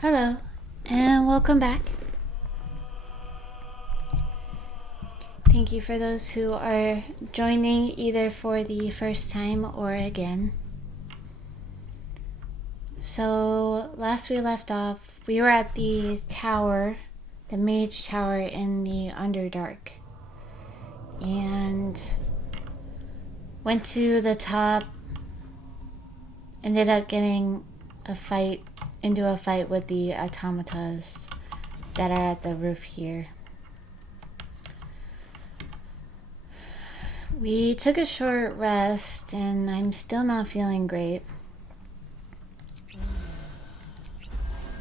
Hello, and welcome back. Thank you for those who are joining either for the first time or again. So, last we left off, we were at the tower, the mage tower in the Underdark. And went to the top, ended up getting into a fight with the automatas that are at the roof here. We took a short rest, and I'm still not feeling great.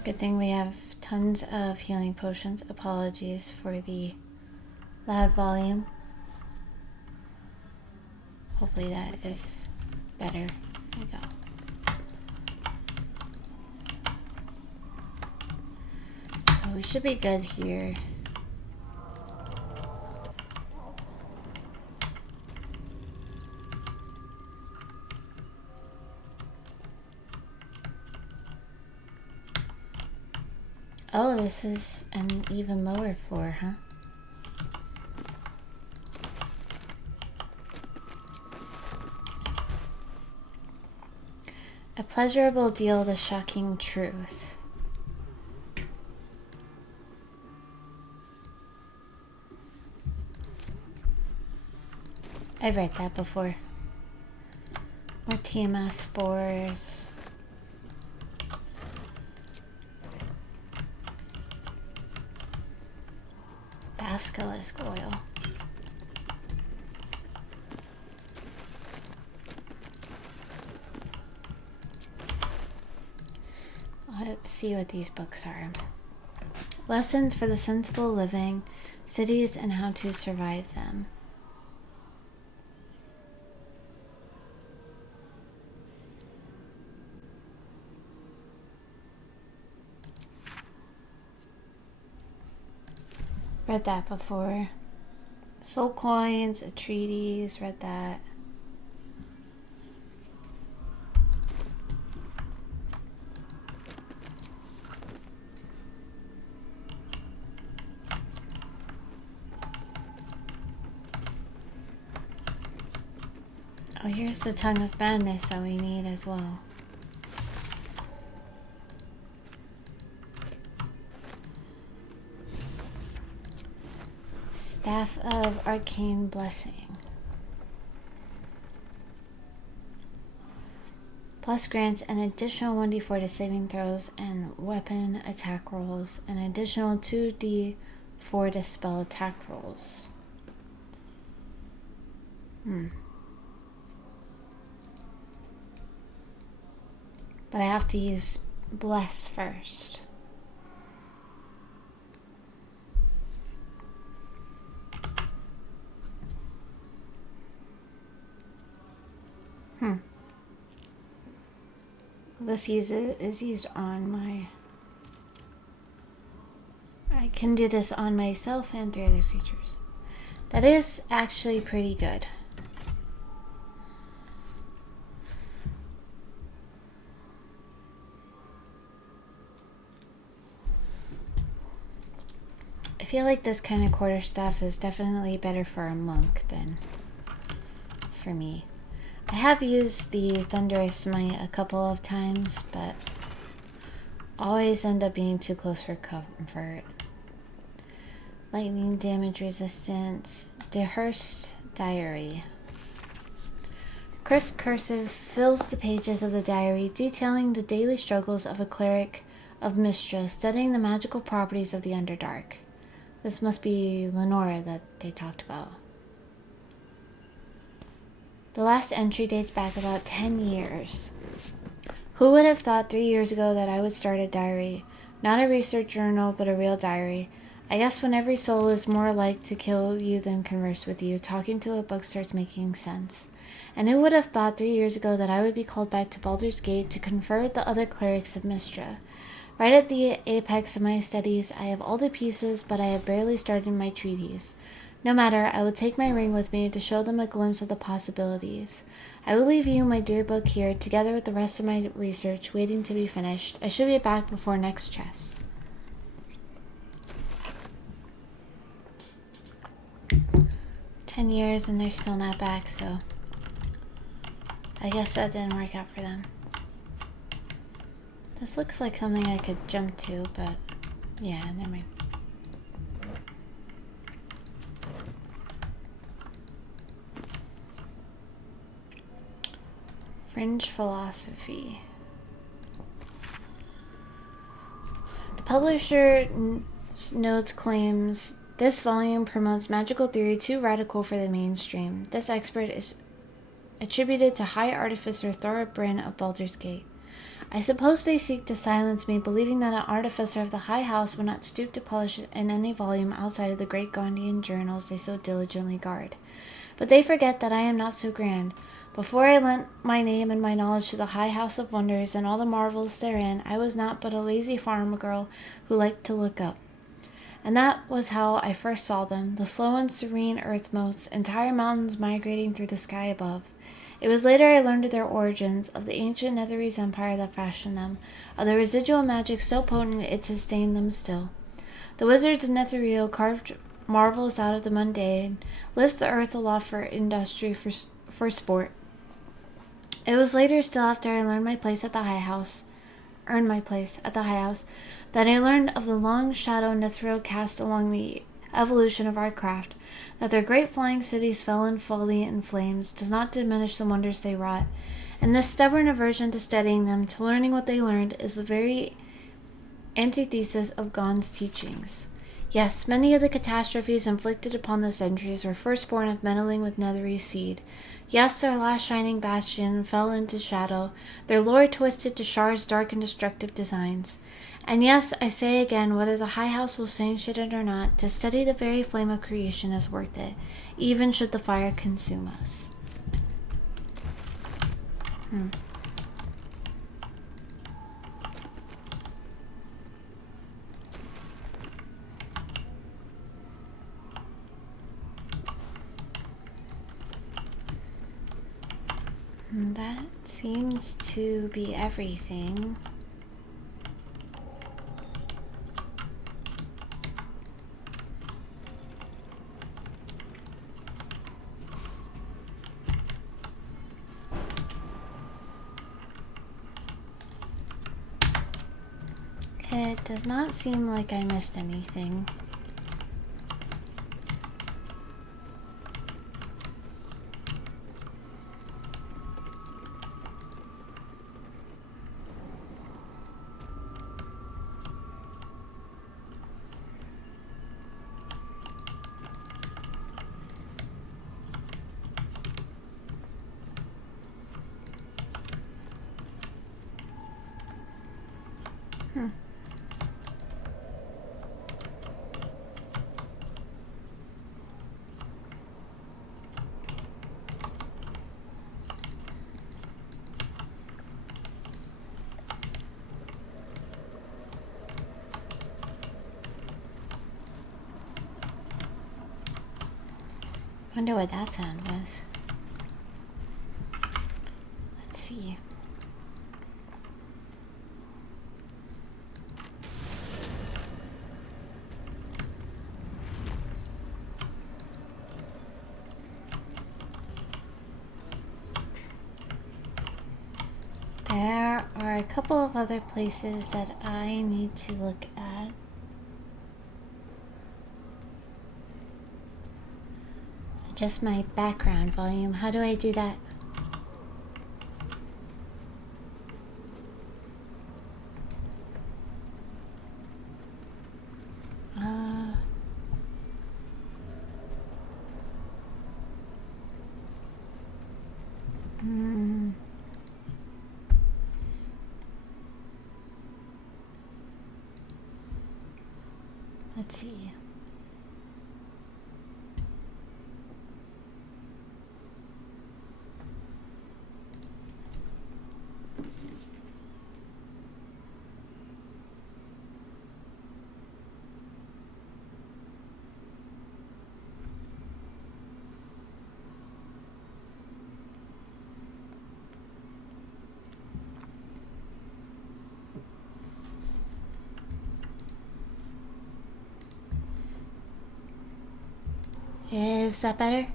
Good thing we have tons of healing potions. Apologies for the loud volume. Hopefully that is better. There we go. So we should be good here. Oh, this is an even lower floor, huh? A pleasurable deal, the shocking truth. I've read that before. More TMS spores. Basilisk oil. Let's see what these books are. Lessons for the sensible living, cities and how to survive them. Read that before. Soul coins, a treatise, read that. Oh, here's the tongue of madness that we need as well. Staff of Arcane Blessing. Plus grants an additional 1d4 to saving throws and weapon attack rolls, an additional 2d4 to spell attack rolls. But I have to use Bless first. This is used on my... I can do this on myself and 3 other creatures. That is actually pretty good. I feel like this kind of quarterstaff is definitely better for a monk than for me. I have used the Thunderous Smite a couple of times, but always end up being too close for comfort. Lightning damage resistance. Dehearst Diary. Crisp cursive fills the pages of the diary, detailing the daily struggles of a cleric of Mistra studying the magical properties of the Underdark. This must be Lenora that they talked about. The last entry dates back about 10 years. Who would have thought 3 years ago that I would start a diary? Not a research journal, but a real diary. I guess when every soul is more like to kill you than converse with you, talking to a book starts making sense. And who would have thought 3 years ago that I would be called back to Baldur's Gate to confer with the other clerics of Mistra? Right at the apex of my studies, I have all the pieces, but I have barely started my treatise. No matter, I will take my ring with me to show them a glimpse of the possibilities. I will leave you my dear book here, together with the rest of my research, waiting to be finished. I should be back before next chess. $10 and they're still not back, so I guess that didn't work out for them. This looks like something I could jump to, but yeah, never mind. Fringe philosophy. The publisher notes claims this volume promotes magical theory too radical for the mainstream. This expert is attributed to High Artificer Thorbrin of Baldur's Gate. I suppose they seek to silence me, believing that an artificer of the High House would not stoop to publish in any volume outside of the great Gondian journals they so diligently guard. But they forget that I am not so grand. Before I lent my name and my knowledge to the High House of Wonders and all the marvels therein, I was not but a lazy farm girl who liked to look up. And that was how I first saw them, the slow and serene earth motes, entire mountains migrating through the sky above. It was later I learned of their origins, of the ancient Netherese empire that fashioned them, of the residual magic so potent it sustained them still. The wizards of Netheril carved marvels out of the mundane, lift the earth aloft for industry, for sport. It was later, still after I earned my place at the High House, that I learned of the long shadow Netheril cast along the evolution of our craft, that their great flying cities fell in folly and flames does not diminish the wonders they wrought, and this stubborn aversion to studying them, to learning what they learned, is the very antithesis of Gond's teachings. Yes, many of the catastrophes inflicted upon the centuries were first born of meddling with Netherese seed. Yes, their last shining bastion fell into shadow, their lore twisted to Shar's dark and destructive designs. And yes, I say again, whether the High House will sanction it or not, to study the very flame of creation is worth it, even should the fire consume us. That seems to be everything. It does not seem like I missed anything. Wonder what that sound was. Let's see. There are a couple of other places that I need to look at. Adjust my background volume. How do I do that? Let's see. Is that better?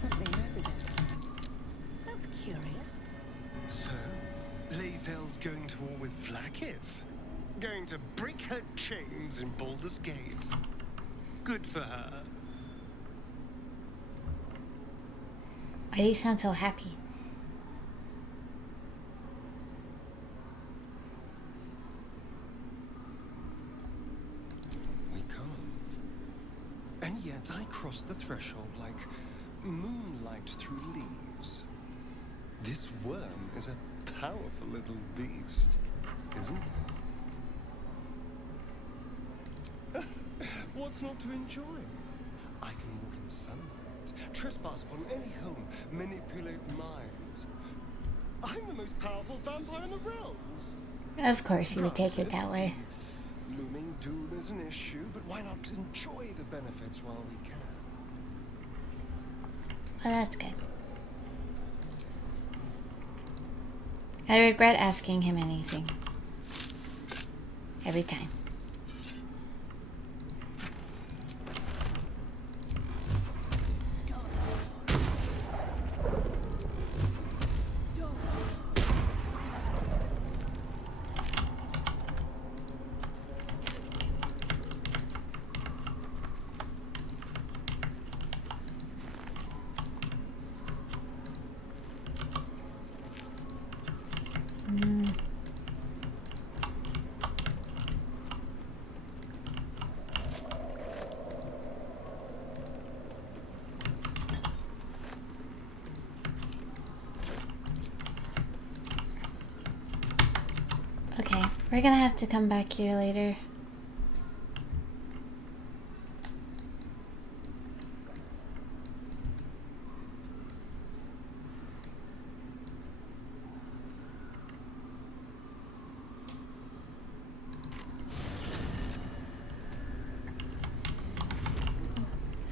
Something over there. That's curious. So, Lae'zel's going to war with Vlaakith? Going to break her chains in Baldur's Gate? Good for her. Why do you sound so happy? We can't. And yet I crossed the threshold like moonlight through leaves. This worm is a powerful little beast, isn't it? What's not to enjoy? I can walk in sunlight, trespass upon any home, manipulate minds. I'm the most powerful vampire in the realms. Of course you would take it that way. Looming doom is an issue, but why not enjoy the benefits while we can? Well, that's good. I regret asking him anything. Every time. Okay, we're gonna have to come back here later.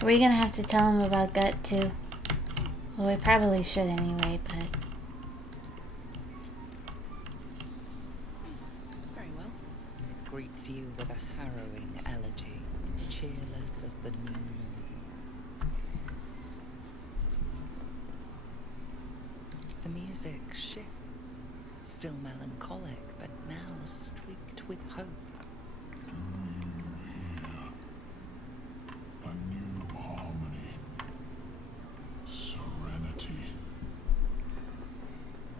Are we gonna have to tell him about Gut too? Well, we probably should anyway, but... Very well. It greets you with a harrowing elegy, cheerless as the new moon. The music shifts, still melancholic, but now streaked with hope. A new harmony, serenity.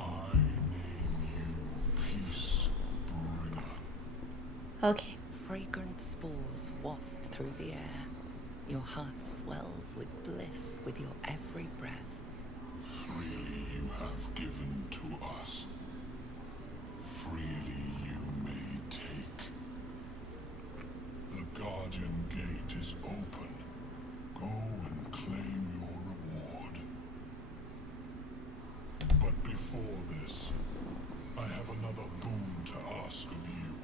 I name you Peace Bringer. Okay. Fragrant spores waft through the air. Your heart swells with bliss with your every breath. Freely you have given to us. Freely you may take. The Guardian Gate is open. Go and claim your reward. But before this, I have another boon to ask of you.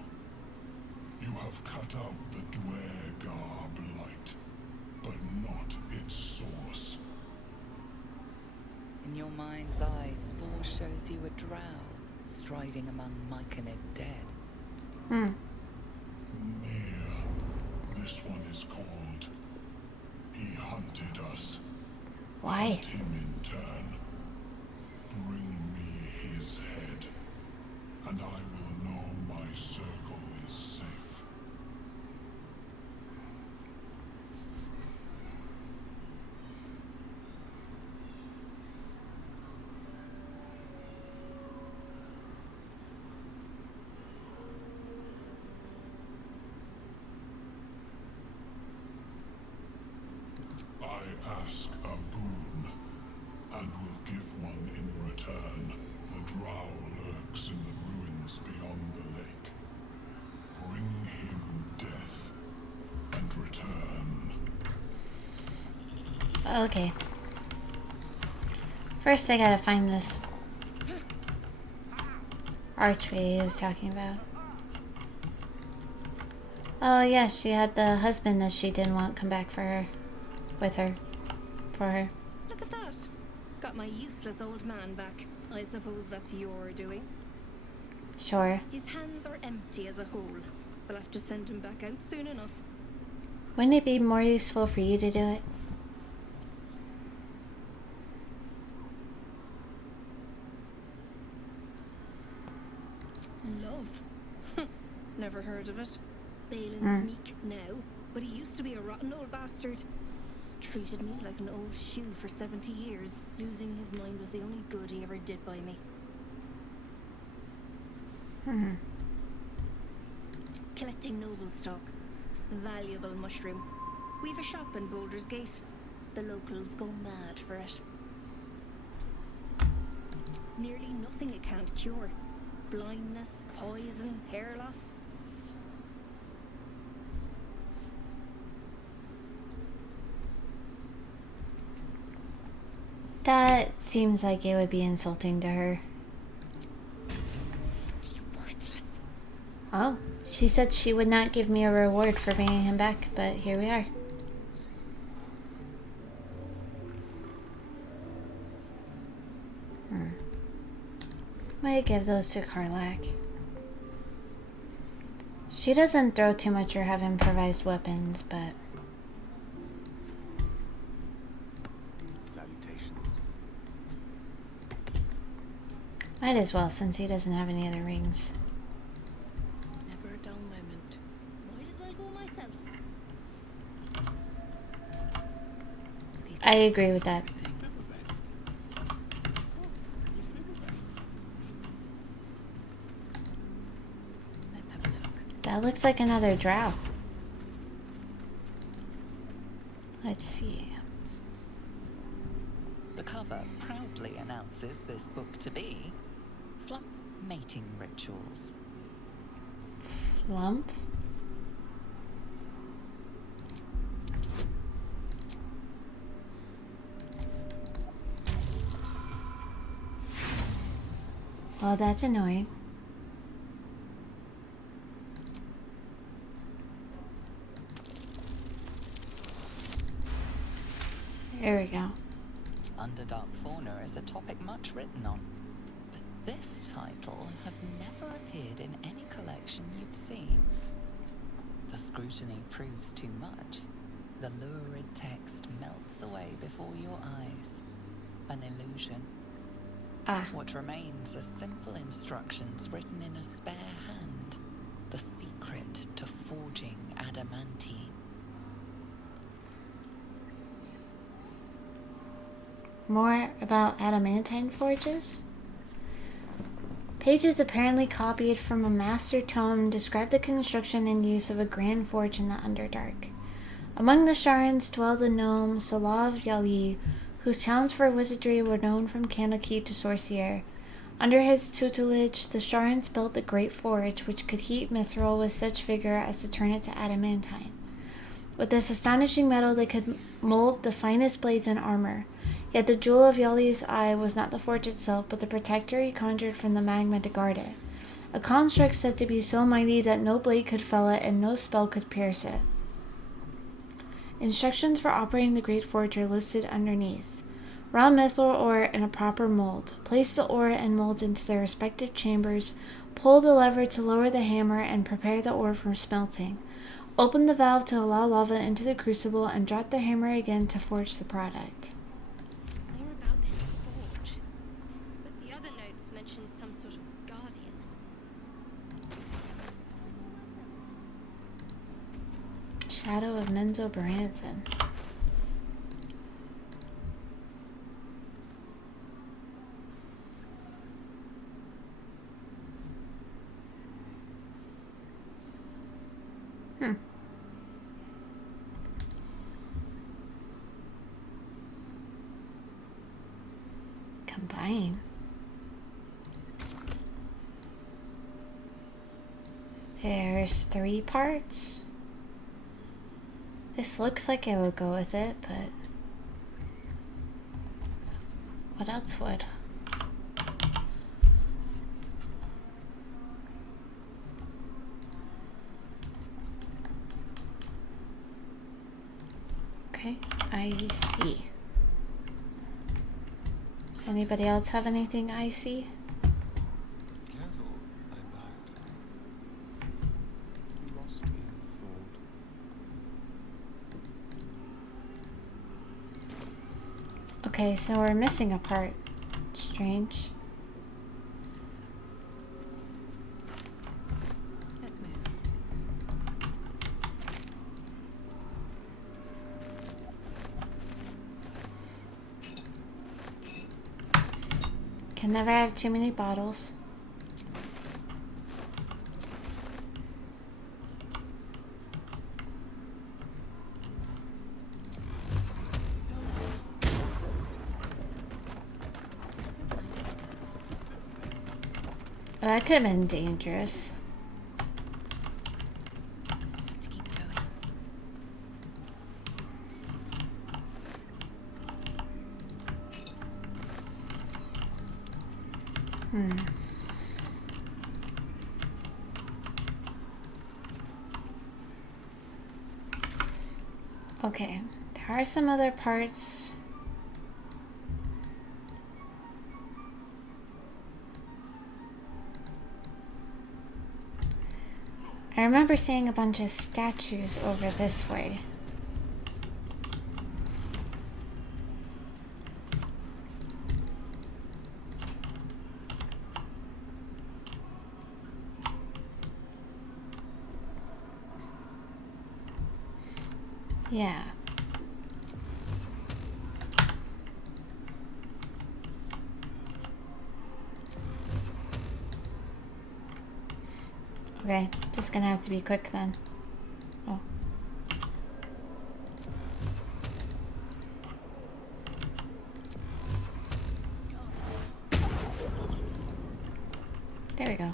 You have cut out the Dwergar blight, but not its source. In your mind's eye, Spore shows you a drow striding among Myconid dead. Near. This one is called. He hunted us. Why? Hunt him in turn. Bring me his head, and I will know my circle is safe. I ask a boon, and will give one in return. The drow lurks in the ruins beyond the lake. Bring him death, and return. Okay. First I gotta find this archway he was talking about. Oh yeah, she had the husband that she didn't want come back for her. With her. For her. Look at that. Got my useless old man back. I suppose that's your doing. Sure. His hands are empty as a whole. We'll have to send him back out soon enough. Wouldn't it be more useful for you to do it? Love? Never heard of it. Balin's meek now, but he used to be a rotten old bastard. Treated me like an old shoe for 70 years. Losing his mind was the only good he ever did by me. Collecting noble stock. Valuable mushroom. We've a shop in Boulder's Gate. The locals go mad for it. Nearly nothing it can't cure. Blindness, poison, hair loss. That seems like it would be insulting to her. Worthless. Oh, she said she would not give me a reward for bringing him back, but here we are. Might give those to Karlach. She doesn't throw too much or have improvised weapons, but... Salutations. Might as well, since he doesn't have any other rings. Never a dull moment. Might as well go myself. I agree with that. Let's have a look. That looks like another drow. Let's see. The cover proudly announces this book to be Fluff Mating Rituals. Lump? Well, that's annoying. There we go. Underdark fauna is a topic much written on, but this title has never appeared in any collection you've seen. The scrutiny proves too much. The lurid text melts away before your eyes. An illusion. Ah, What remains are simple instructions written in a spare hand. The secret to forging adamantine. more about adamantine forges? Pages apparently copied from a master tome describe the construction and use of a grand forge in the Underdark. Among the Sharans dwelled the gnome Salav Yali, whose talents for wizardry were known from Candlekeep to Sorcier. Under his tutelage, the Sharans built the Great Forge, which could heat mithril with such vigor as to turn it to adamantine. With this astonishing metal, they could mold the finest blades and armor. Yet the jewel of Yali's eye was not the forge itself, but the protector he conjured from the magma to guard it. A construct said to be so mighty that no blade could fell it and no spell could pierce it. Instructions for operating the Great Forge are listed underneath. Raw mithril ore in a proper mold. Place the ore and molds into their respective chambers. Pull the lever to lower the hammer and prepare the ore for smelting. Open the valve to allow lava into the crucible and drop the hammer again to forge the product. More about this forge. But the other notes mention some sort of guardian. Shadow of Menzo Baranzan. Combine. There's 3 parts. This looks like it would go with it, but what else would? Okay, I see. Does anybody else have anything I see? Careful, I might. Lost in thought. Okay, so we're missing a part. Strange. Let's move. Can never have too many bottles. Well, that could have been dangerous. Have to keep going. Okay, there are some other parts. I remember seeing a bunch of statues over this way. Yeah. Okay, just gonna have to be quick then. Oh. There we go.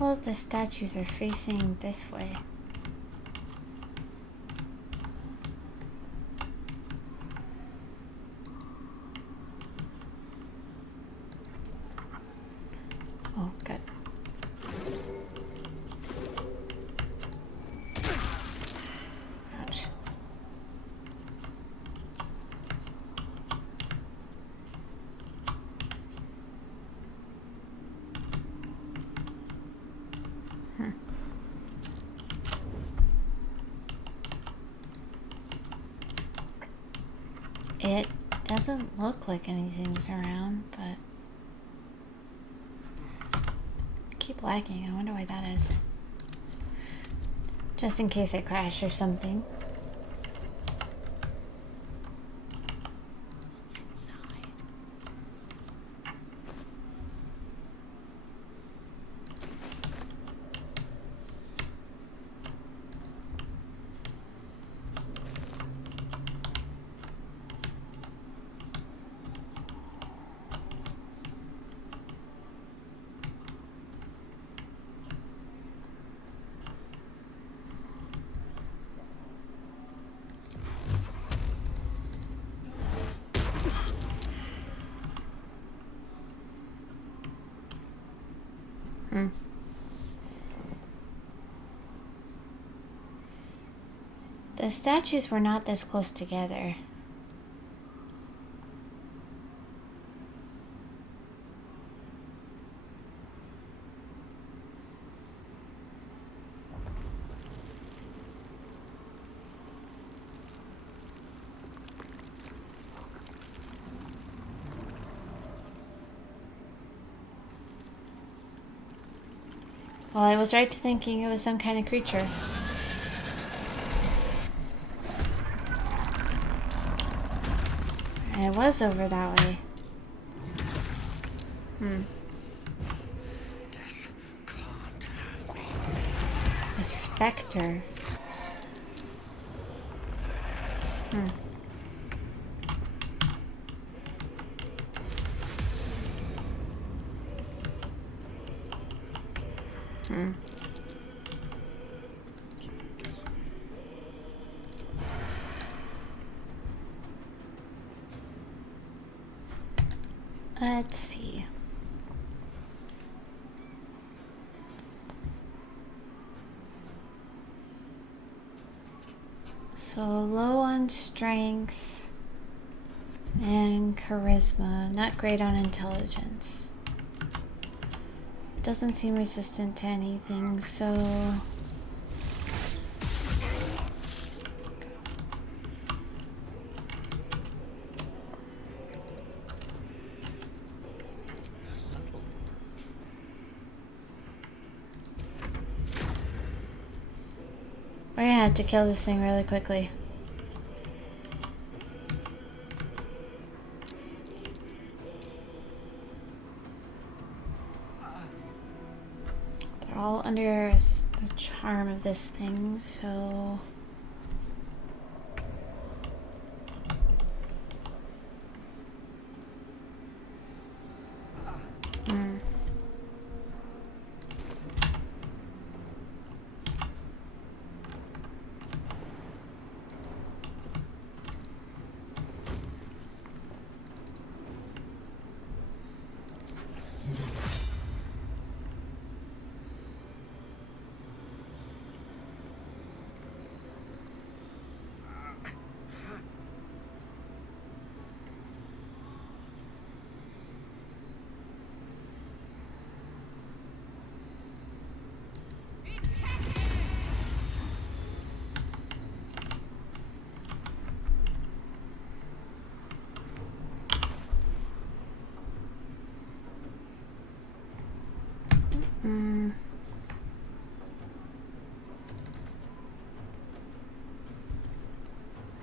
All of the statues are facing this way. Oh, good. Ouch. It doesn't look like anything's around, but I keep lagging. I wonder why that is. Just in case I crash or something. What's inside? The statues were not this close together. Well, I was right to thinking it was some kind of creature. And it was over that way. Death can't have me. A specter. Keep guessing. Let's see. So low on strength and charisma, not great on intelligence. Doesn't seem resistant to anything, so Subtle approach. we're gonna have to kill this thing really quickly. They're all under the charm of this thing, so...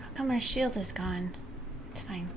How come our shield is gone? It's fine.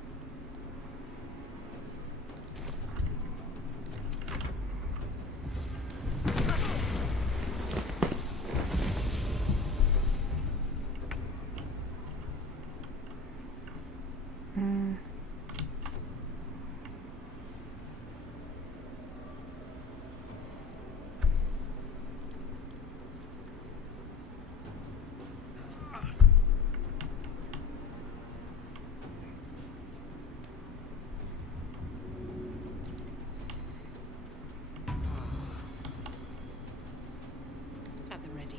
Have them ready.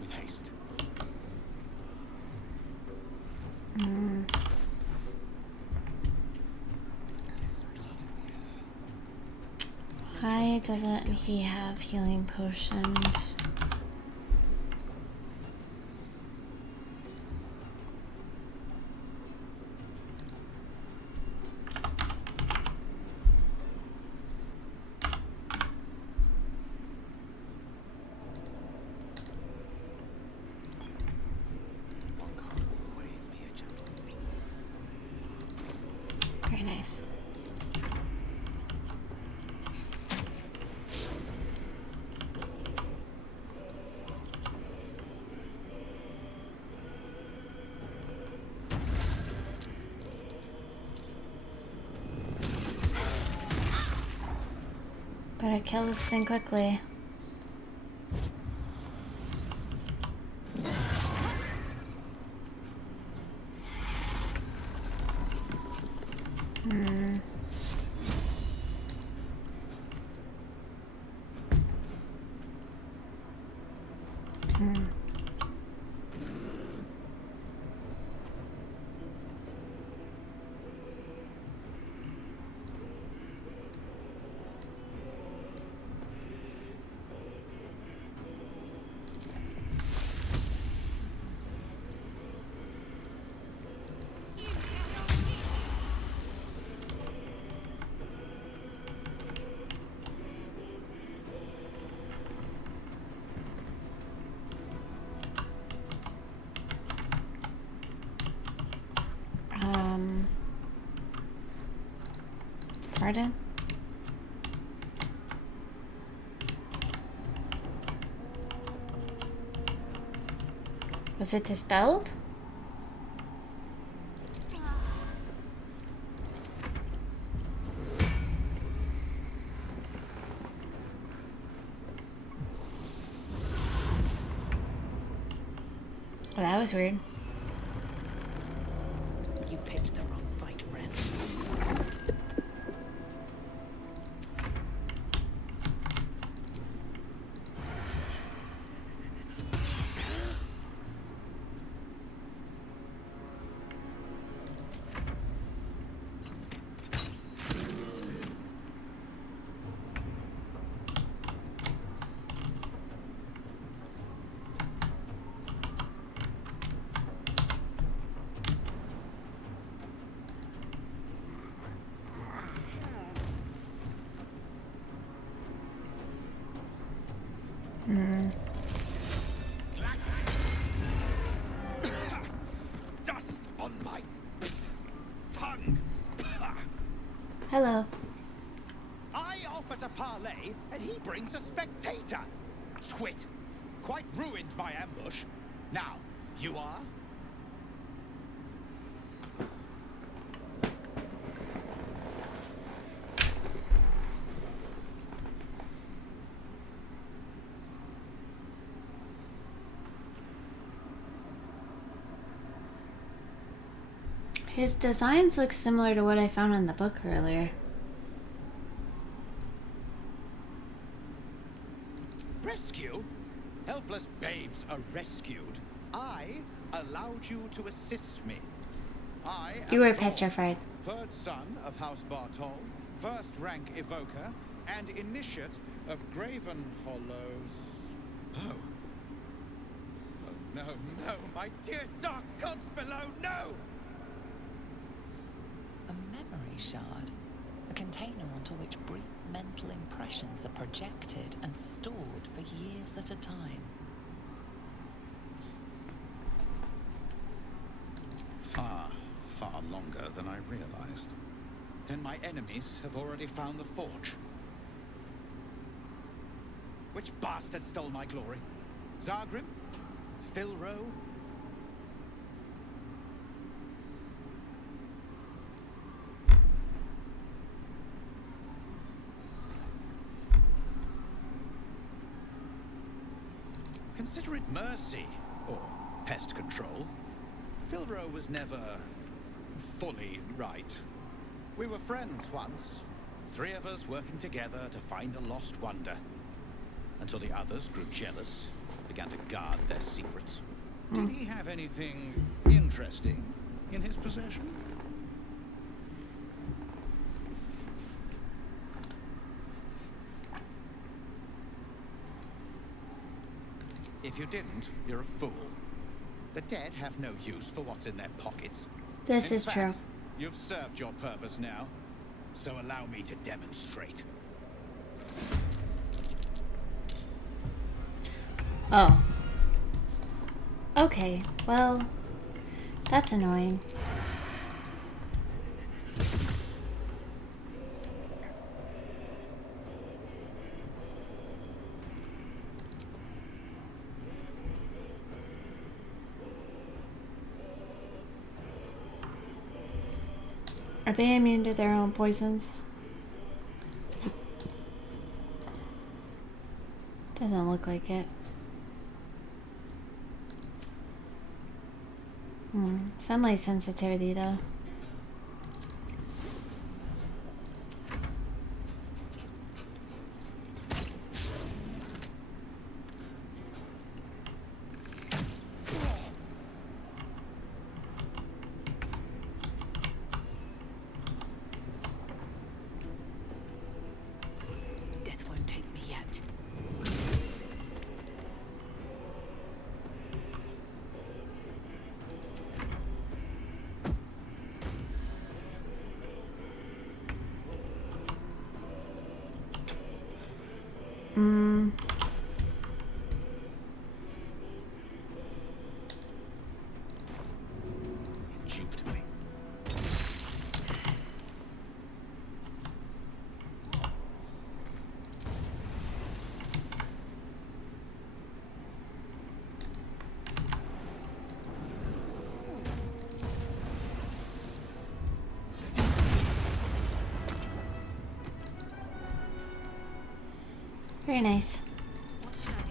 With haste. There's blood in the air. Why doesn't he have healing potions? One can't always be a gentleman. Very nice. Better kill this thing quickly. Pardon? Was it dispelled? Oh, that was weird. You picked the wrong fight, friend. Dust on my tongue. Hello. I offer to parley, and he brings a spectator. Twit. Quite ruined my ambush. Now, you are? His designs look similar to what I found in the book earlier. Rescue? Helpless babes are rescued. I allowed you to assist me. I am You were Dawn, petrified. third son of House Bartol, first rank evoker, and initiate of Graven Hollows. Oh. Oh, no, no, my dear dark gods below, no! A memory shard. A container onto which brief mental impressions are projected and stored for years at a time. Far, far longer than I realized. Then my enemies have already found the forge. Which bastard stole my glory? Zargrim? Philro? Consider it mercy, or pest control. Philro was never fully right. We were friends once. 3 of us working together to find a lost wonder. Until the others grew jealous, began to guard their secrets. Did he have anything interesting in his possession? If you didn't, you're a fool. The dead have no use for what's in their pockets. This In is fact, true. You've served your purpose now, so allow me to demonstrate. Oh. Okay, well, that's annoying. Are they immune to their own poisons? Doesn't look like it. Sunlight sensitivity, though. Death won't take me yet. Duped me. Very nice. What should I do?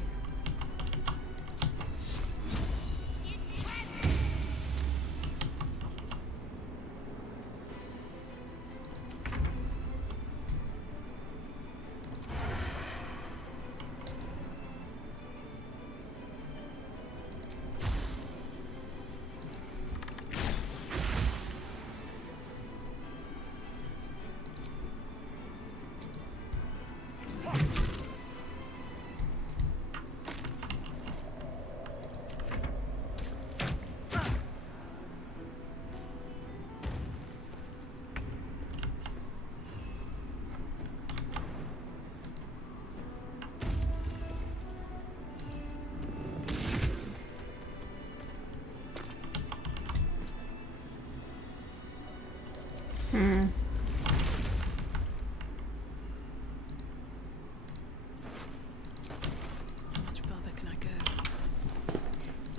How much further can I go?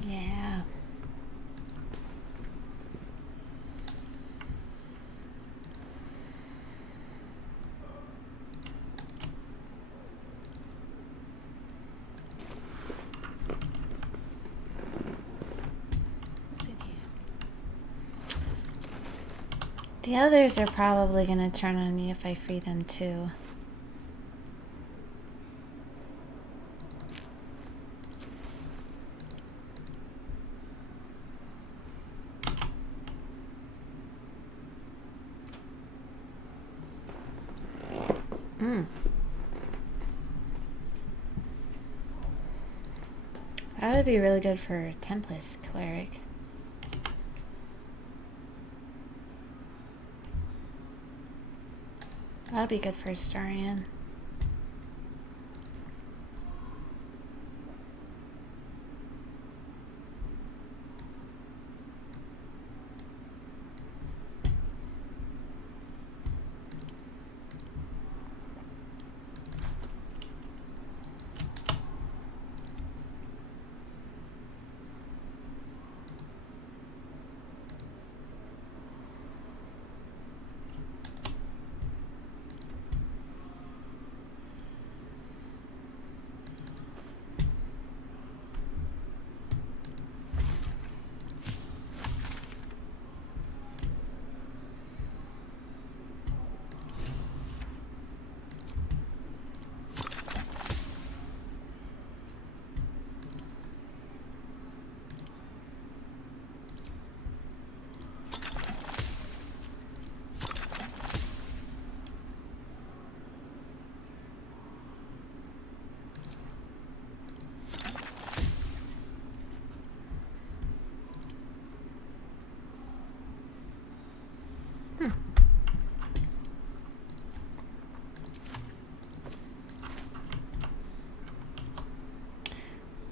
Yeah. What's in here? The others are probably gonna turn on me if I free them too. That would be really good for Tempest Cleric. That would be good for Historian.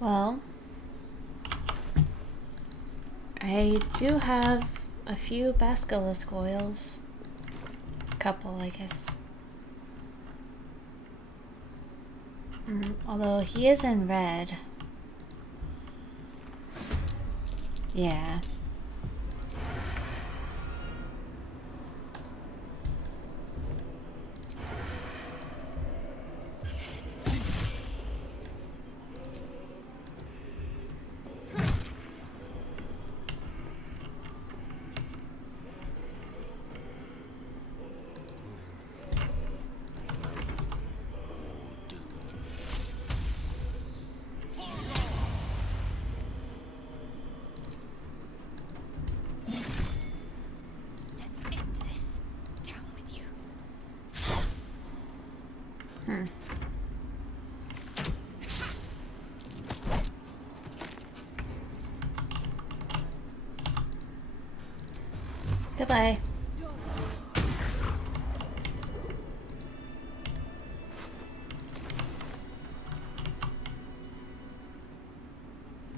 Well, I do have a few basilisk oils. A couple, I guess. Although he is in red. Yeah. Goodbye.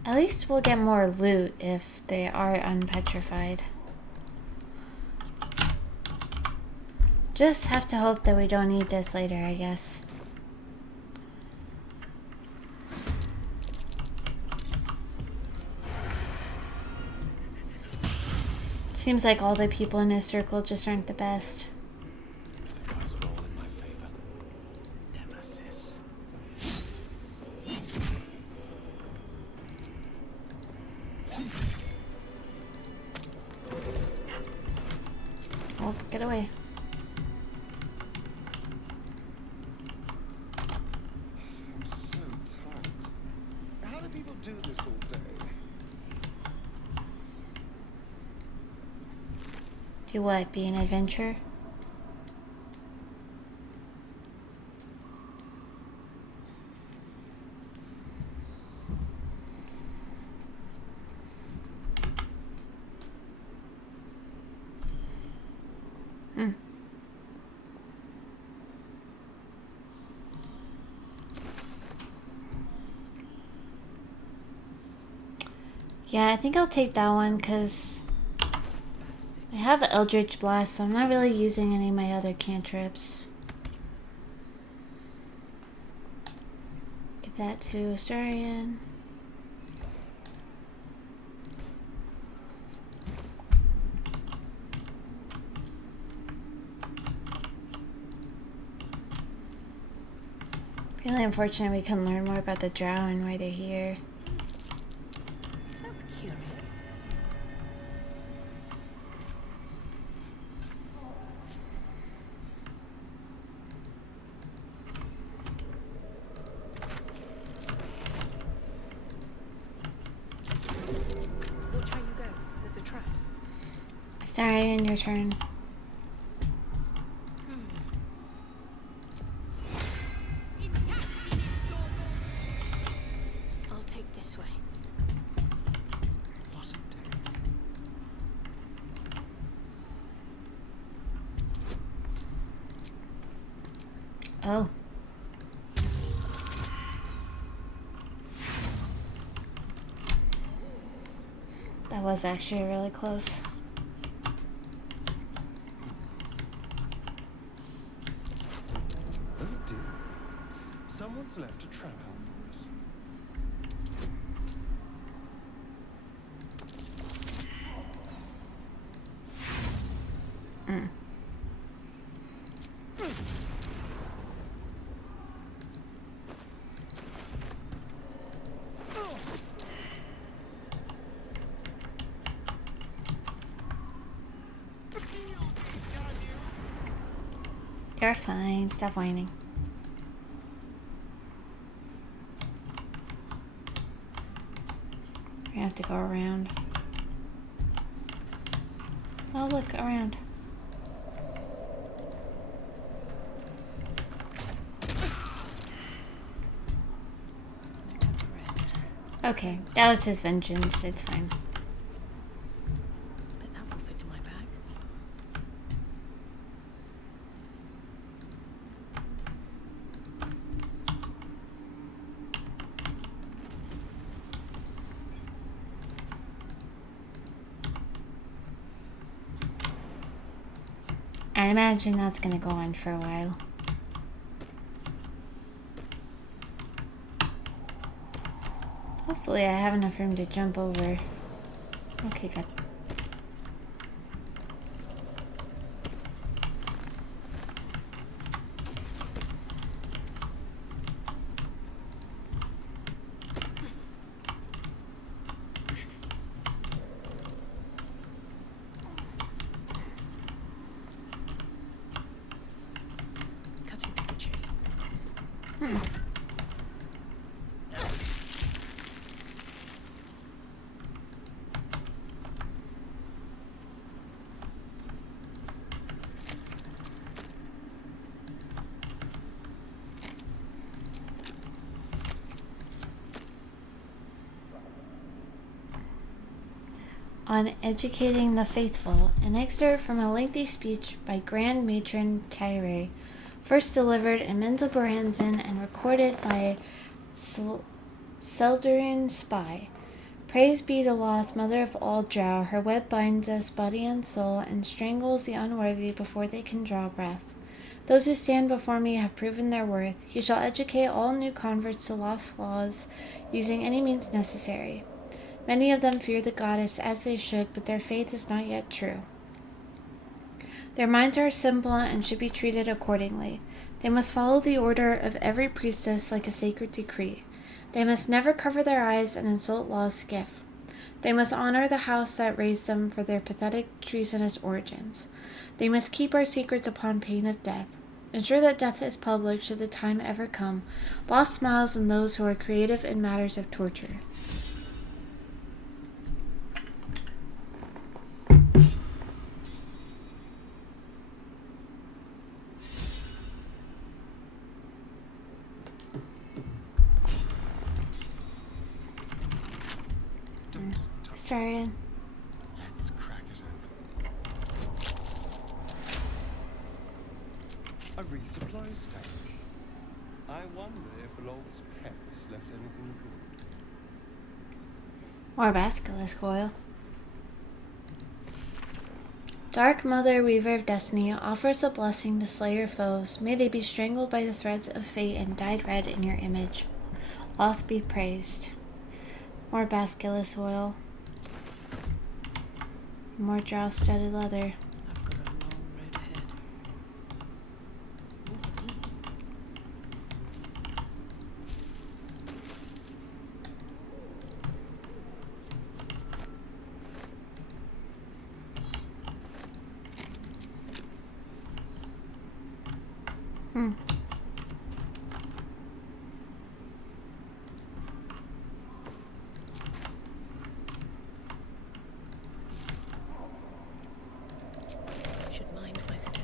At least we'll get more loot if they are unpetrified. Just have to hope that we don't need this later, I guess. Seems like all the people in his circle just aren't the best. The dice roll in my favor. Nemesis. Get away. I'm so tired. How do people do this all day? Do what? Be an adventurer? Yeah, I think I'll take that one because I have Eldritch Blast, so I'm not really using any of my other cantrips. Give that to Astarion. Really unfortunate we couldn't learn more about the drow and why they're here. That's curious. Watch how you go. There's a trap. Astarion, your turn. I'll take this way. What a day. Oh. That was actually really close. Oh dear. Someone's left a trap out for us. You're fine. Stop whining. We have to go around. Oh, look, around. Time to rest. Okay, that was his vengeance. It's fine. But that won't fit in my bag. I imagine that's gonna go on for a while. Hopefully I have enough room to jump over. Okay, good. Cutting to the chase. On Educating the Faithful, an excerpt from a lengthy speech by Grand Matron Tyre, first delivered in Menzelberhansen and recorded by Seldarian Spy. Praise be to Loth, mother of all drow. Her web binds us body and soul, and strangles the unworthy before they can draw breath. Those who stand before me have proven their worth. You shall educate all new converts to lost laws, using any means necessary. Many of them fear the goddess as they should, but their faith is not yet true. Their minds are simple and should be treated accordingly. They must follow the order of every priestess like a sacred decree. They must never cover their eyes and insult law's skiff. They must honor the house that raised them for their pathetic, treasonous origins. They must keep our secrets upon pain of death. Ensure that death is public should the time ever come. Lost smiles on those who are creative in matters of torture. Started. Let's crack it open. A resupply station. I wonder if Lolth's pets left anything good. More basilisk oil. Dark Mother, Weaver of Destiny, offers a blessing to slay your foes. May they be strangled by the threads of fate and dyed red in your image. Loth be praised. More basilisk oil. More drow-studded leather. I've got a long road ahead. Should mind my step.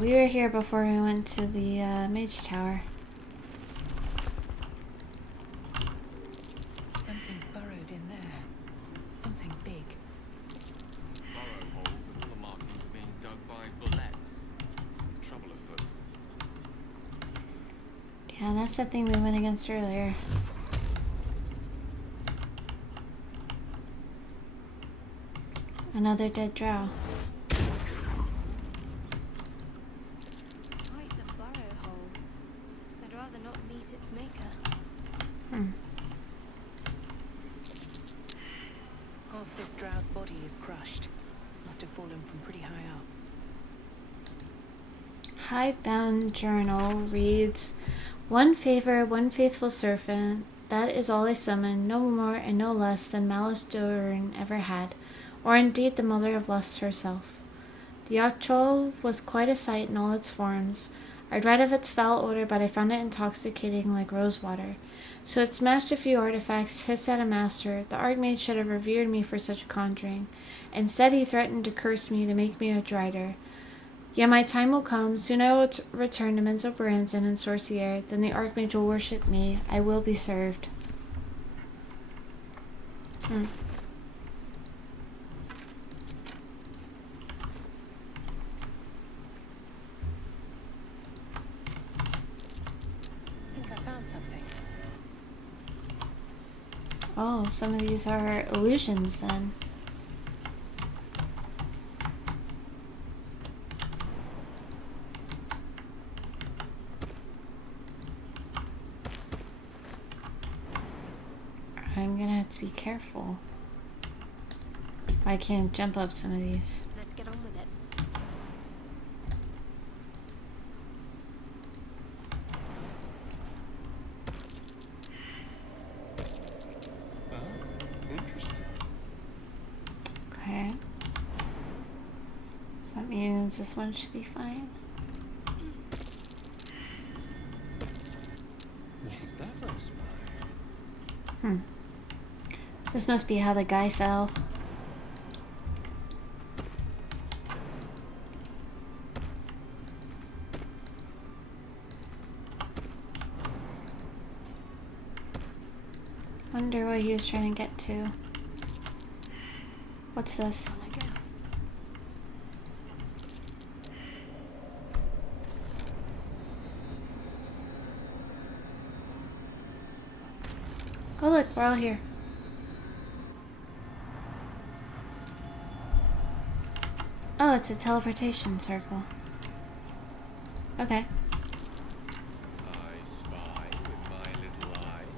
We were here before we went to the Mage Tower. Something's burrowed in there. Something big. Burrow holes and all the markings are being dug by bullets. There's trouble afoot. Yeah, that's the thing we went against earlier. Another dead drow. Quite the burrow hole. I'd rather not meet its maker. Half this drow's body is crushed. Must have fallen from pretty high up. Hidebound journal reads, "One favor, one faithful servant, that is all I summon, no more and no less than Malice Doran ever had, or indeed the mother of lust herself. The Yachol was quite a sight in all its forms. I'd read of its foul odor, but I found it intoxicating like rose water. So it smashed a few artifacts, hissed at a master. The Archmage should have revered me for such a conjuring. Instead, he threatened to curse me to make me a drider. Yet my time will come. Soon I will return to Menzo Baranzan and Sorcier. Then the Archmage will worship me. I will be served." I think I found something. Oh, some of these are illusions then. I'm gonna have to be careful. I can't jump up some of these. Let's get on with it. Interesting. Okay. So that means this one should be fine. What's that I spy? This must be how the guy fell. Wonder what he was trying to get to. What's this? On I go. Oh look, we're all here. Oh, it's a teleportation circle. Okay. I spy with my little eye.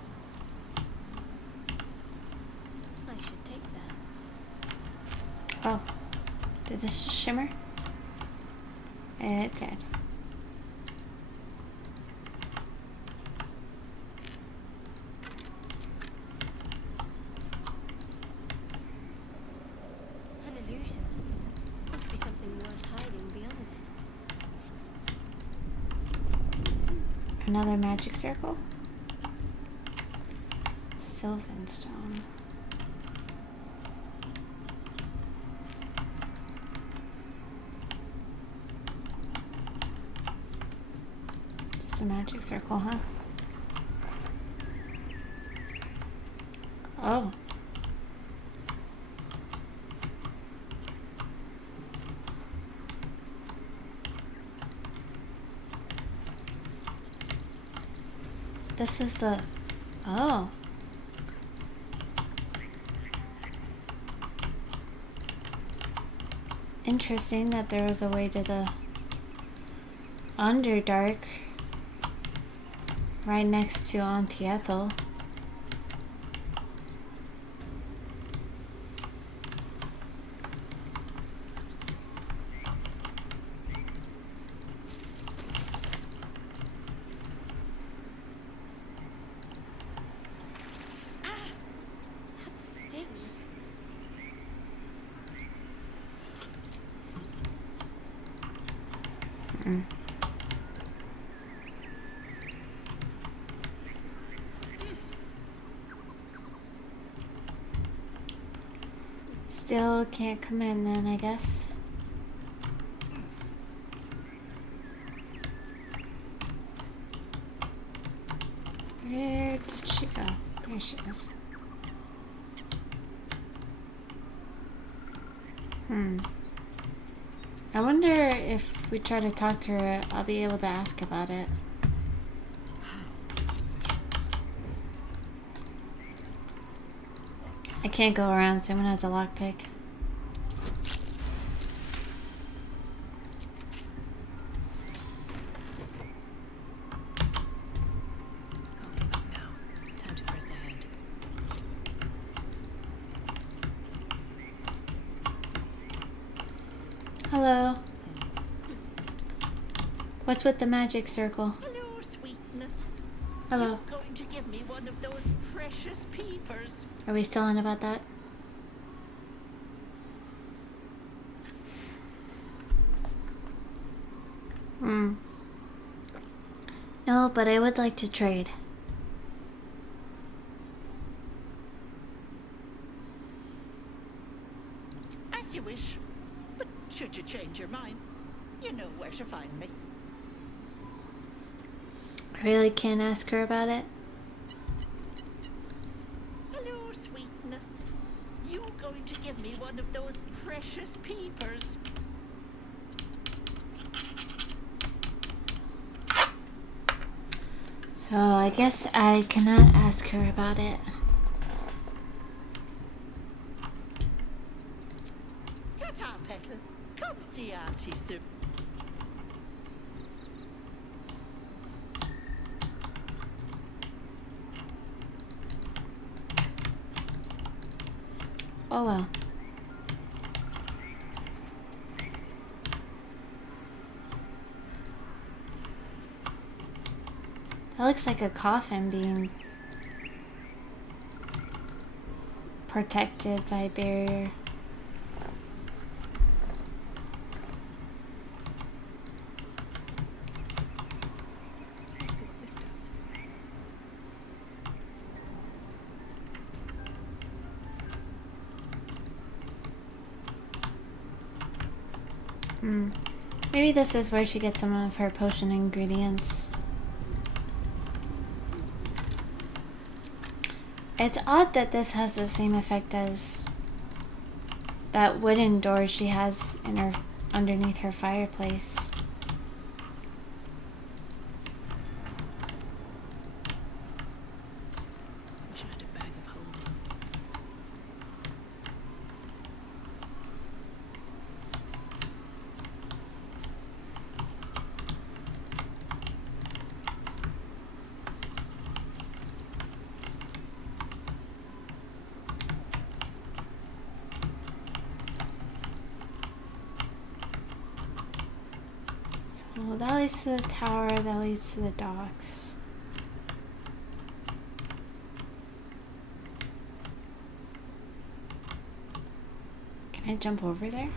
I should take that. Oh. Did this just shimmer? It did. Another magic circle. Sylvan stone. Just a magic circle, huh? Oh. This is the... Oh. Interesting that there was a way to the Underdark right next to Auntie Ethel. That stings. Still can't come in then, I guess. Where did she go? There she is. I wonder if we try to talk to her, I'll be able to ask about it. I can't go around, so I'm gonna have to lockpick. Can't give up now. Time to press ahead. Hello. What's with the magic circle? Hello, sweetness. Hello. You're going to give me one of those precious peepers. Are we still on about that? No, but I would like to trade. As you wish. But should you change your mind, you know where to find me. I really can't ask her about it. Hello, sweetness. You going to give me one of those precious peepers? So I guess I cannot ask her about it. Ta-ta, Petal. Come see Auntie soon. Oh well. That looks like a coffin being protected by a barrier. Let's see what this does. Maybe this is where she gets some of her potion ingredients. It's odd that this has the same effect as that wooden door she has in her underneath her fireplace. Wish I had a bag of holding. So that leads to the tower, that leads to the docks. Can I jump over there?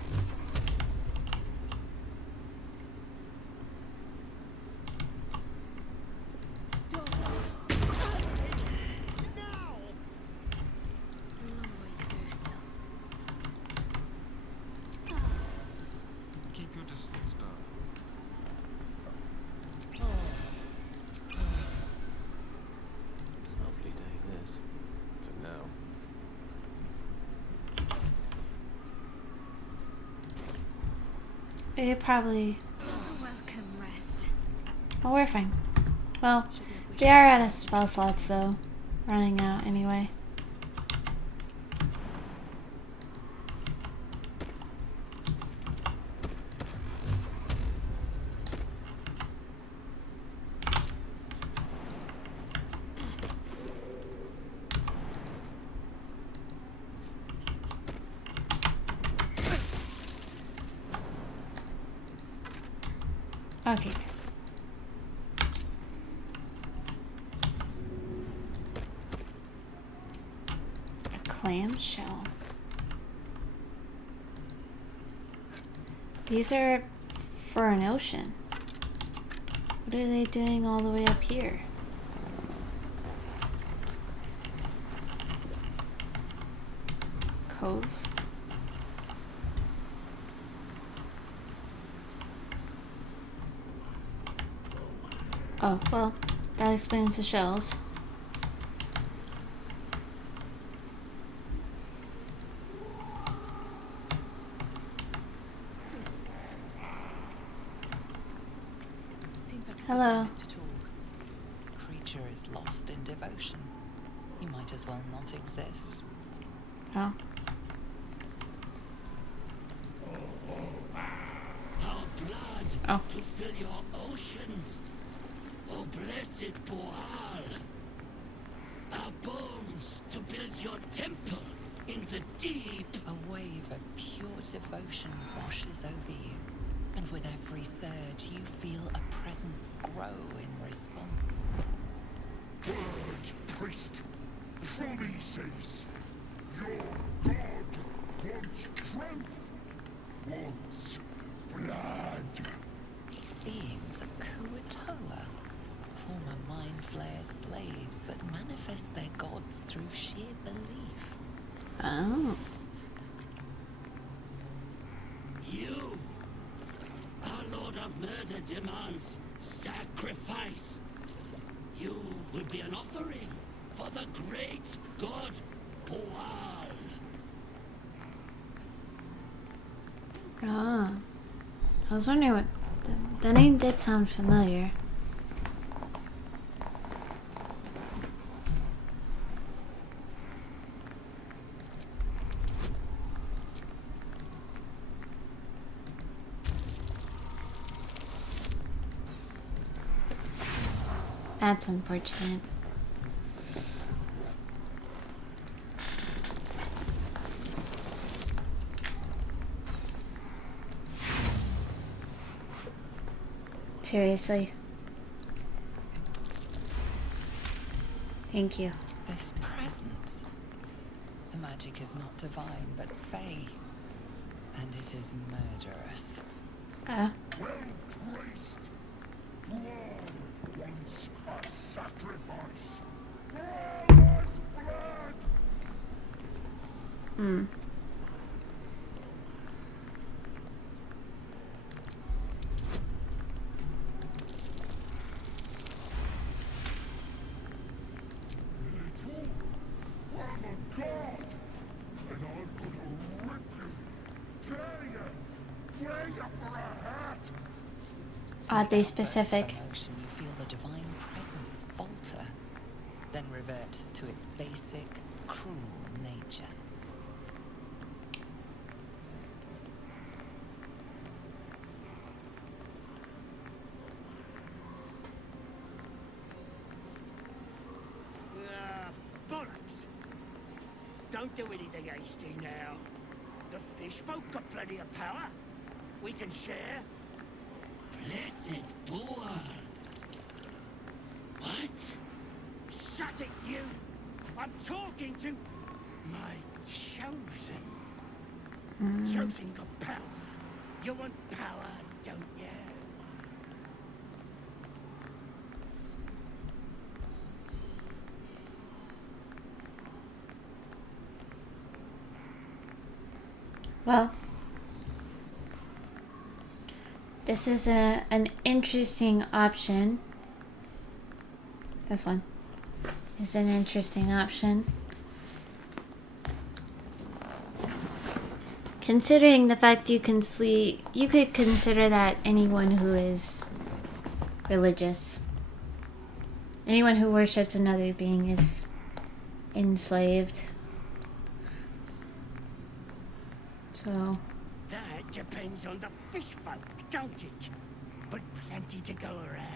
It probably... Welcome, rest. Oh, we're fine. Well, we are out of spell slots, though. Running out, anyway. Okay. A clamshell. These are for an ocean. What are they doing all the way up here? Cove. Oh, well, that explains the shells. Seems like a good Hello. moment to talk. Creature is lost in devotion. You might as well not exist. Oh. Our blood Oh. to fill your oceans. Oh, blessed Boal. Our bones to build your temple in the deep. A wave of pure devotion washes over you, and with every surge you feel a presence grow in response. Word, priest. Promises. Your god wants truth. Wants blood. These beings are kuo-toa, former mind flayer slaves that manifest their gods through sheer belief. Oh. You, our Lord of Murder, demands sacrifice. You will be an offering for the great god Boal. Ah. I was wondering what... The name did sound familiar. That's unfortunate. Seriously. Thank you. This presence. The magic is not divine, but fey. And it is murderous. Ah. Well placed. Brawl wants a sacrifice. Brawl wants blood. Hmm. Little, I'm a god, and I'm gonna rip you, tear you, wear you for a hat. Oddly specific. First emotion, you feel the divine presence falter, then revert to its basic, cruel nature. Bollocks! Don't do anything hasty now. The fish folk got plenty of power. We can share. Blessed Boar. What? Shut it, you! I'm talking to my chosen. Chosen got power. You want power, don't you? Well, this is an interesting option. This one is an interesting option. Considering the fact you can sleep, you could consider that anyone who is religious. Anyone who worships another being is enslaved. So. That depends on the fish folk, don't it? But plenty to go around.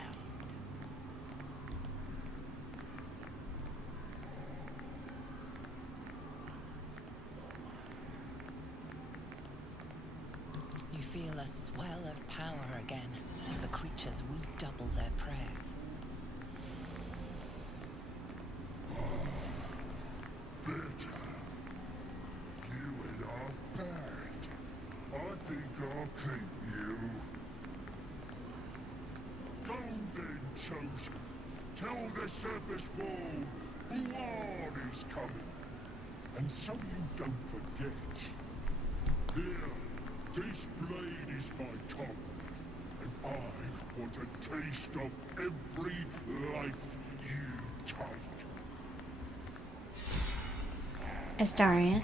You feel a swell of power again as the creatures redouble their prayers. Bitter. You and I've bad. I think I'll keep you. Go then, chosen. Tell the surface wall blood is coming. And so you don't forget. Here, this blade is my tongue. And I want a taste of every life you take. Astarion.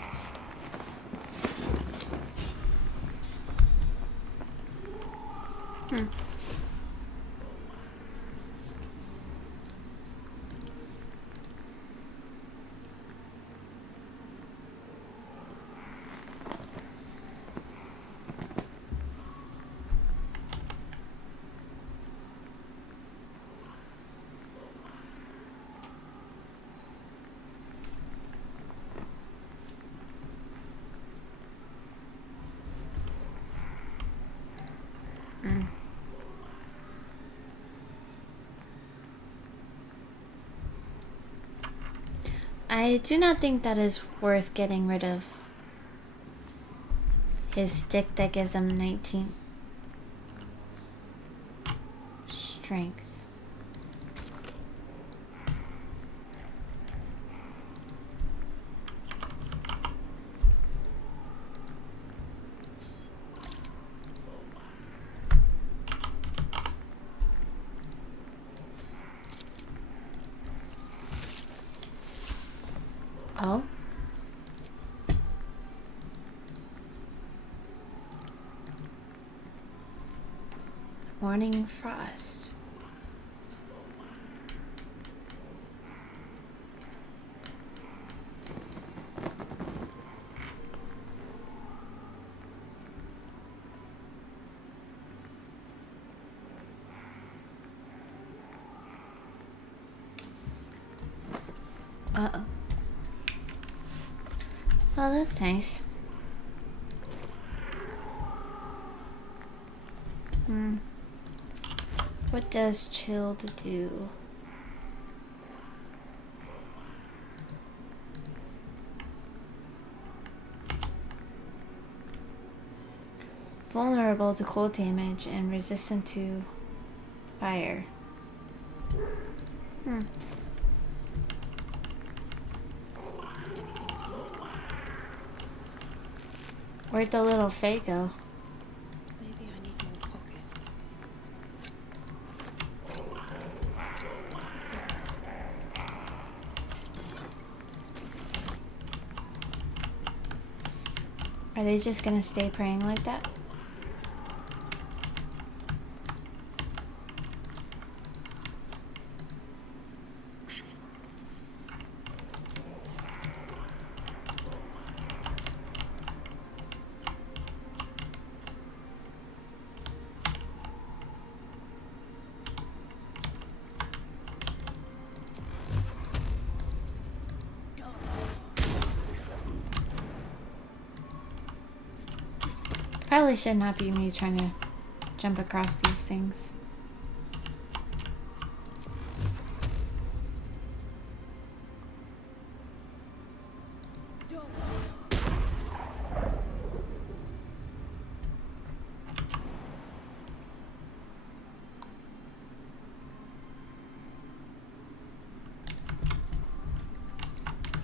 I do not think that is worth getting rid of. His stick that gives him 19 strength. Oh. Morning frost. Uh-oh. Oh, that's nice. What does chilled do? Vulnerable to cold damage and resistant to fire. Where'd the little fey go? Maybe I need more pockets. Are they just gonna stay praying like that? Probably should not be me trying to jump across these things.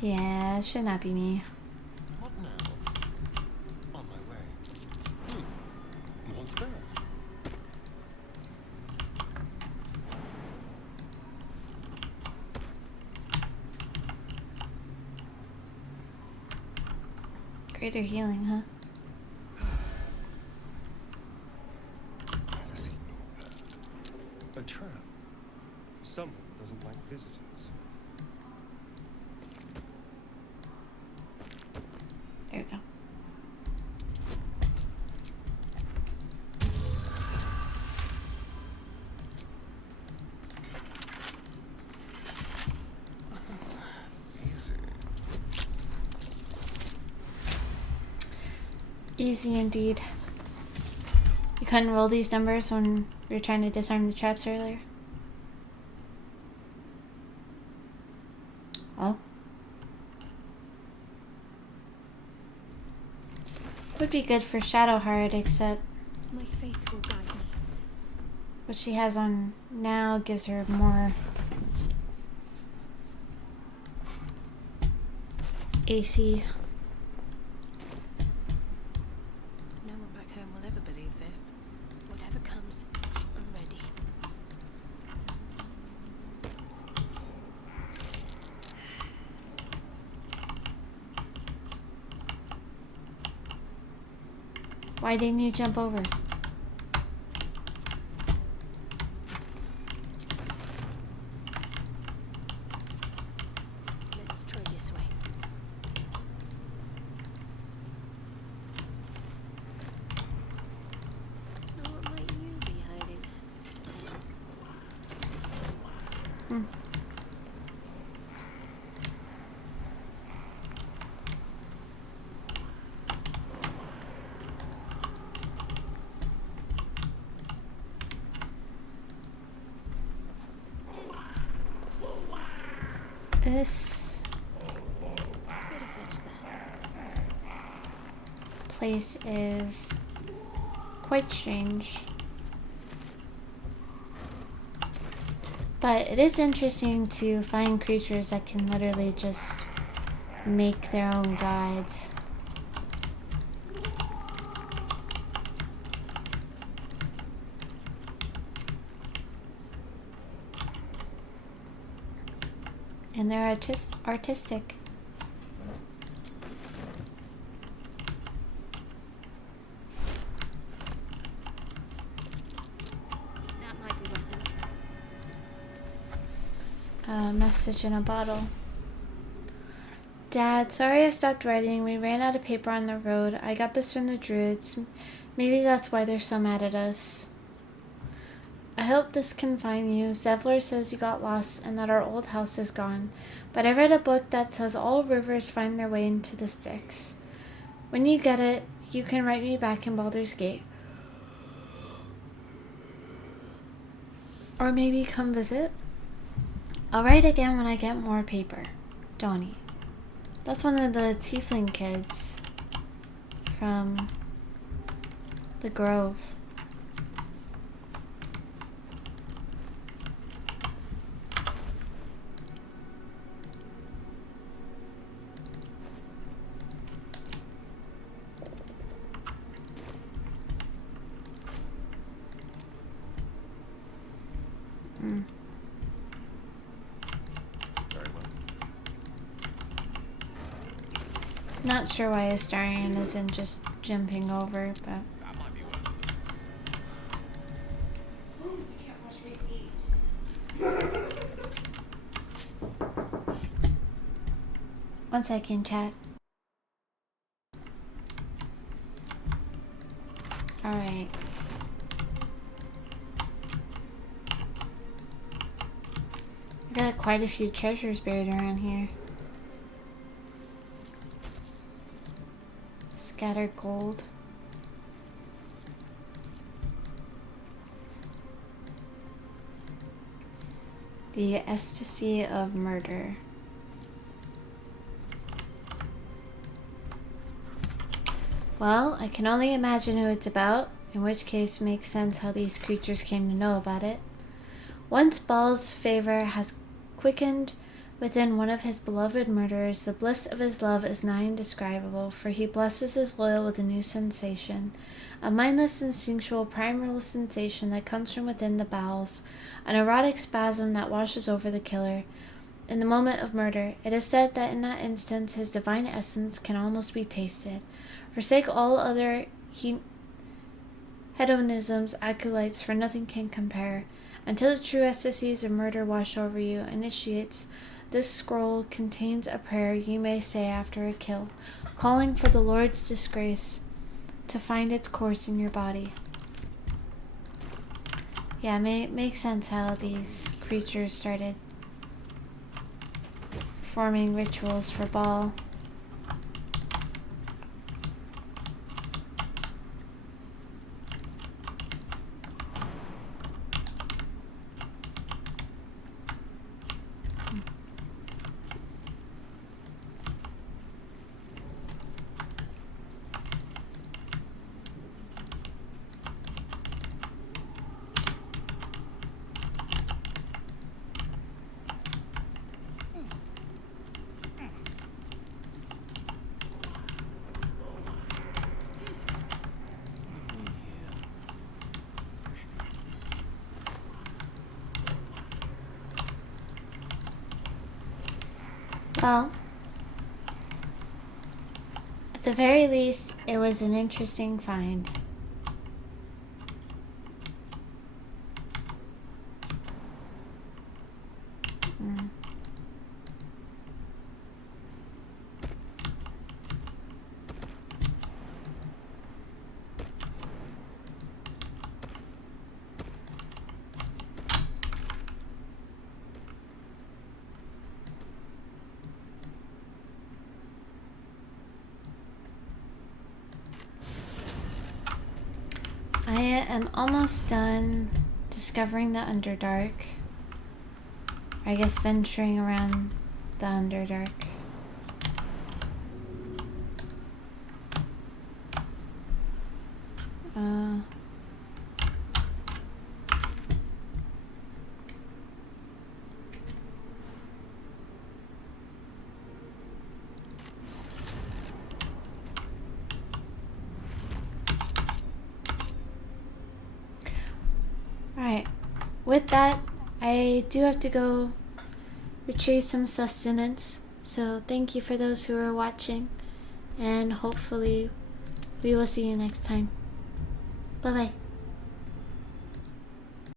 Yeah, it should not be me. What now? On my way. What's that? Greater healing, huh? Easy indeed. You couldn't roll these numbers when we were trying to disarm the traps earlier? Oh. Would be good for Shadowheart, except My faith will guide me. what she has on now gives her more AC. No one back home will ever believe this. Whatever comes, I'm ready. Why didn't you jump over? Let's try this way. Now what might you be hiding? This Better fetch that. place is quite strange. But it is interesting to find creatures that can literally just make their own guides. And they're artistic. That might be worth it. A message in a bottle. Dad, sorry I stopped writing. We ran out of paper on the road. I got this from the druids. Maybe that's why they're so mad at us. I hope this can find you. Zevlor says you got lost and that our old house is gone. But I read a book that says all rivers find their way into the Styx. When you get it, you can write me back in Baldur's Gate. Or maybe come visit. I'll write again when I get more paper. Donnie. That's one of the tiefling kids from the Grove. Very well. Not sure why Astarion isn't just jumping over, but That might be worth it. one second, chat. Alright. I got quite a few treasures buried around here. Scattered gold. The ecstasy of murder. Well, I can only imagine who it's about, in which case makes sense how these creatures came to know about it. Once Baal's favor has quickened within one of his beloved murderers, the bliss of his love is nigh indescribable, for he blesses his loyal with a new sensation, a mindless, instinctual, primal sensation that comes from within the bowels, an erotic spasm that washes over the killer. In the moment of murder, it is said that in that instance his divine essence can almost be tasted. Forsake all other hedonisms, acolytes, for nothing can compare. Until the true ecstasies of murder wash over you, initiates, this scroll contains a prayer you may say after a kill, calling for the Lord's disgrace to find its course in your body. Yeah, it makes sense how these creatures started performing rituals for Baal. Well, at the very least, it was an interesting find. I am almost done discovering the Underdark. I guess venturing around the Underdark. Alright, with that, I do have to go retrieve some sustenance. So thank you for those who are watching, and hopefully we will see you next time. Bye bye.